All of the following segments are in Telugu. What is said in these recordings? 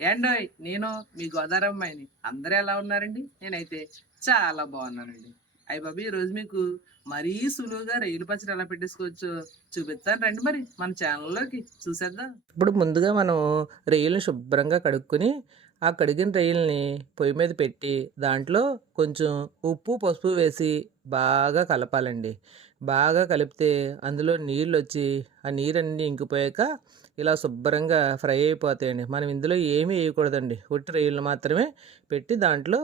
ఏండోయ్! నేను మీ గోదారమ్మాయిని. అందరూ ఎలా ఉన్నారండి? నేనైతే చాలా బాగున్నానండి. అయ్యబాబోయ్! ఈరోజు మీకు మరీ సులువుగా రొయ్యల పచ్చడి ఎలా పెట్టేసుకోవచ్చో చూపిత్తాను రండి మరి మన ఛానల్‌లోకి చూసేద్దాం. ఇప్పుడు ముందుగా మనం రొయ్యలని శుభ్రంగా కడుక్కొని, ఆ కడిగిన రొయ్యలని పొయ్యి మీద పెట్టి, దాంట్లో కొంచెం ఉప్పు, పసుపు వేసి బాగా కలపాలండి. బాగా కలిపితే అందులో నీళ్ళొచ్చి, ఆ నీరన్నీ ఇంకిపోయాక ఇలా శుభ్రంగా ఫ్రై అయిపోతాయండి. మనం ఇందులో ఏమీ వేయకూడదండి. ఉట్టి రొయ్యలు మాత్రమే పెట్టి దాంట్లో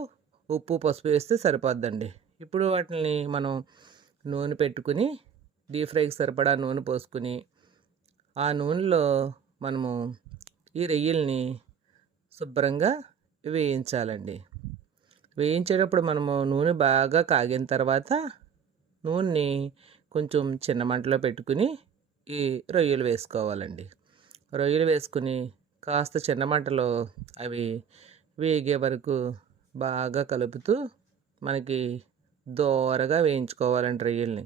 ఉప్పు, పసుపు వేస్తే సరిపోద్దండి. ఇప్పుడు వాటిని మనం నూనె పెట్టుకుని డీప్ ఫ్రైకి సరిపడా నూనె పోసుకుని, ఆ నూనెలో మనము ఈ రొయ్యల్ని శుభ్రంగా వేయించాలండి. వేయించేటప్పుడు మనము నూనె బాగా కాగిన తర్వాత నూనెని కొంచెం చిన్న మంటలో పెట్టుకుని ఈ రొయ్యలు వేసుకోవాలండి. రొయ్యలు వేసుకుని కాస్త చిన్న మంటలో అవి వేగే వరకు బాగా కలుపుతూ మనకి దోరగా వేయించుకోవాలండి రొయ్యల్ని.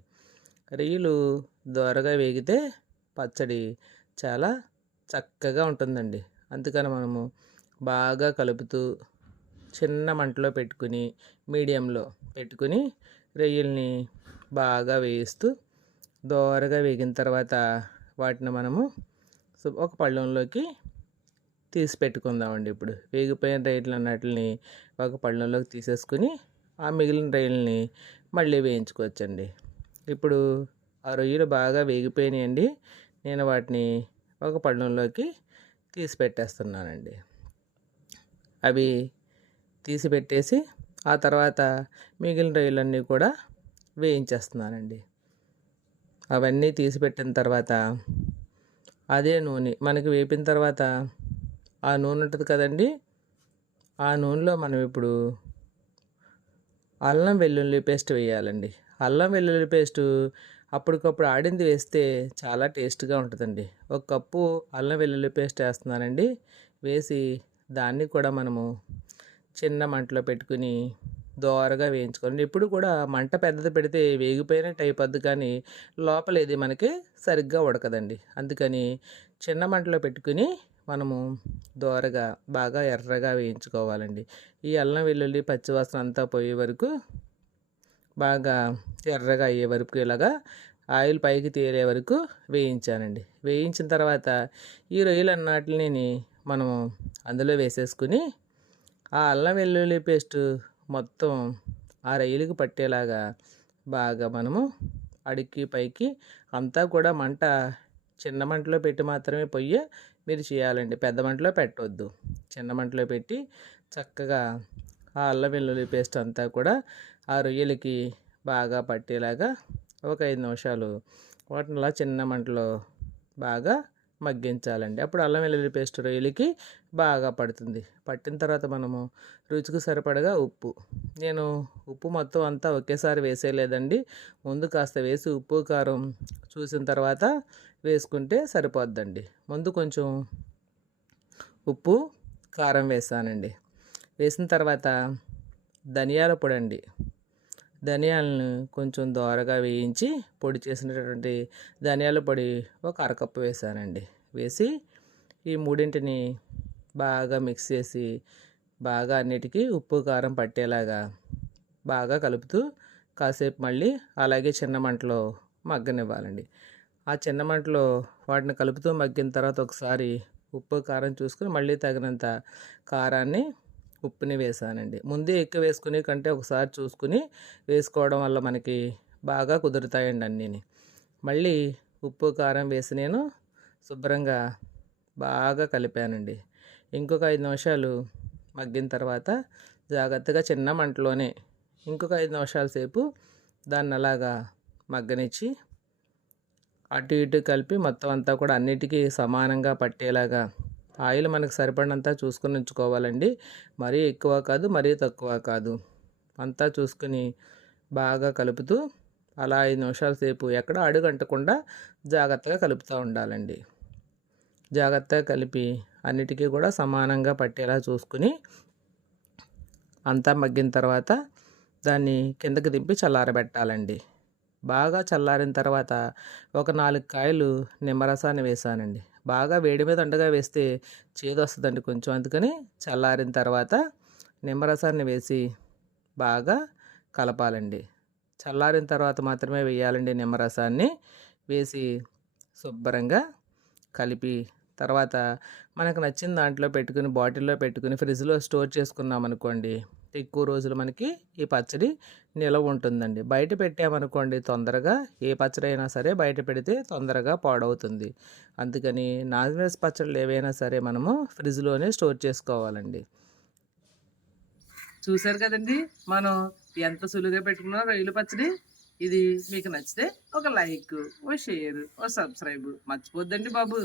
రొయ్యలు దోరగా వేగితే పచ్చడి చాలా చక్కగా ఉంటుందండి. అందుకని మనము బాగా కలుపుతూ చిన్న మంటలో పెట్టుకుని మీడియంలో పెట్టుకుని రొయ్యల్ని బాగా వేయిస్తూ దోరగా వేగిన తర్వాత వాటిని మనము ఒక పళ్ళెంలోకి తీసి పెట్టుకుందామండి. ఇప్పుడు వేగిపోయిన రొయ్యలు అన్నిటిని ఒక పళ్ళెంలోకి తీసేసుకుని ఆ మిగిలిన రొయ్యలని మళ్ళీ వేయించుకోవచ్చండి. ఇప్పుడు ఆ రొయ్యలు బాగా వేగిపోయినాయండి. నేను వాటిని ఒక పళ్ళెంలోకి తీసి పెట్టేస్తున్నానండి. అవి తీసి పెట్టేసి ఆ తర్వాత మిగిలిన రొయ్యలన్నీ కూడా వేయించేస్తున్నానండి. అవన్నీ తీసి పెట్టిన తర్వాత అదే నూనె మనకి వేపిన తర్వాత ఆ నూనె ఉంటుంది కదండి, ఆ నూనెలో మనం ఇప్పుడు అల్లం వెల్లుల్లి పేస్ట్ వేయాలండి. అల్లం వెల్లుల్లి పేస్టు అప్పటికప్పుడు ఆడింది వేస్తే చాలా టేస్ట్గా ఉంటుందండి. ఒక కప్పు అల్లం వెల్లుల్లి పేస్ట్ వేస్తున్నానండి. వేసి దాన్ని కూడా మనము చిన్న మంటలో పెట్టుకుని దోరగా వేయించుకోండి. ఎప్పుడు కూడా మంట పెద్దది పెడితే వేగిపోయినట్టు అయిపోద్ది, కానీ లోపలేది మనకి సరిగ్గా ఉడకదండి. అందుకని చిన్న మంటలో పెట్టుకుని మనము దోరగా బాగా ఎర్రగా వేయించుకోవాలండి. ఈ అల్లం వెల్లుల్లి పచ్చివాసన అంతా పోయే వరకు బాగా ఎర్రగా అయ్యే వరకు ఇలాగా ఆయిల్ పైకి తేలే వరకు వేయించానండి. వేయించిన తర్వాత ఈ రొయ్యలన్నిటిని మనము అందులో వేసేసుకుని ఆ అల్లం వెల్లుల్లి పేస్టు మొత్తం ఆ రొయ్యలకు పట్టేలాగా బాగా మనము అడికి పైకి అంతా కూడా మంట చిన్న మంటలో పెట్టి మాత్రమే పొయ్యి మీరు చేయాలండి. పెద్ద మంటలో పెట్టవద్దు. చిన్న మంటలో పెట్టి చక్కగా ఆ అల్లం వెల్లుల్లి పేస్ట్ అంతా కూడా ఆ రొయ్యలకి బాగా పట్టేలాగా ఒక 5 నిమిషాలు వాటిని అలా చిన్న మంటలో బాగా మగ్గించాలండి. అప్పుడు అల్లం వెల్లుల్లి పేస్ట్ రొయ్యలకి బాగా పడుతుంది. పట్టిన తర్వాత మనము రుచికి సరిపడగా ఉప్పు, నేను ఉప్పు మొత్తం అంతా ఒకేసారి వేసేయలేదండి. ముందు కాస్త వేసి ఉప్పు కారం చూసిన తర్వాత వేసుకుంటే సరిపోద్దండి. ముందు కొంచెం ఉప్పు కారం వేసానండి. వేసిన తర్వాత ధనియాల పొడి అండి. ధనియాలను కొంచెం దోరగా వేయించి పొడి చేసినటువంటి ధనియాల పొడి ఒక అరకప్పు వేసానండి. వేసి ఈ మూడింటిని బాగా మిక్స్ చేసి బాగా అన్నిటికీ ఉప్పు కారం పట్టేలాగా బాగా కలుపుతూ కాసేపు మళ్ళీ అలాగే చిన్న మంటలో మగ్గనివ్వాలండి. ఆ చిన్న మంటలో వాటిని కలుపుతూ మగ్గిన తర్వాత ఒకసారి ఉప్పు కారం చూసుకుని మళ్ళీ తగినంత కారాన్ని ఉప్పుని వేసానండి. ముందే ఎక్కువ వేసుకునే కంటే ఒకసారి చూసుకుని వేసుకోవడం వల్ల మనకి బాగా కుదురుతాయండి అన్నీని. మళ్ళీ ఉప్పు కారం వేసి నేను శుభ్రంగా బాగా కలిపానండి. ఇంకొక 5 నిమిషాలు మగ్గిన తర్వాత జాగ్రత్తగా చిన్న మంటలోనే ఇంకొక 5 నిమిషాల సేపు దాన్ని అలాగా మగ్గనిచ్చి అటు ఇటు కలిపి మొత్తం అంతా కూడా అన్నిటికీ సమానంగా పట్టేలాగా ఆయిల్ మనకు సరిపడినంత చూసుకొని ఉంచుకోవాలండి. మరీ ఎక్కువ కాదు, మరీ తక్కువ కాదు. అంతా చూసుకుని బాగా కలుపుతూ అలా 5 నిమిషాల సేపు ఎక్కడ అడుగంటకుండా జాగ్రత్తగా కలుపుతూ ఉండాలండి. జాగ్రత్తగా కలిపి అన్నిటికీ కూడా సమానంగా పట్టేలా చూసుకుని అంతా మగ్గిన తర్వాత దాన్ని కిందకి దింపి చల్లారబెట్టాలండి. బాగా చల్లారిన తర్వాత ఒక 4 కాయలు నిమ్మరసాన్ని వేసానండి. బాగా వేడి మీద ఉండగా వేస్తే చేదొస్తదండి కొంచెం. అందుకని చల్లారిన తర్వాత నిమ్మరసాన్ని వేసి బాగా కలపాలండి. చల్లారిన తర్వాత మాత్రమే వేయాలండి నిమ్మరసాన్ని. వేసి శుభ్రంగా కలిపి తర్వాత మనకు నచ్చిన దాంట్లో పెట్టుకుని బాటిల్లో పెట్టుకుని ఫ్రిడ్జ్‌లో స్టోర్ చేసుకున్నామనుకోండి, ఎక్కువ రోజులు మనకి ఈ పచ్చడి నిలవ ఉంటుందండి. బయట పెట్టామనుకోండి తొందరగా ఏ పచ్చడైనా సరే బయట పెడితే తొందరగా పాడవుతుంది. అందుకని నాన్ వెజ్ పచ్చళ్ళు ఏవైనా సరే మనము ఫ్రిడ్జ్‌లోనే స్టోర్ చేసుకోవాలండి. చూసారు కదండి మనం ఎంత సులువుగా పెట్టుకున్నాం రొయ్యల పచ్చడి. ఇది మీకు నచ్చితే ఒక లైక్, ఓ షేర్, ఓ సబ్స్క్రైబ్ మర్చిపోద్దండి బాబు.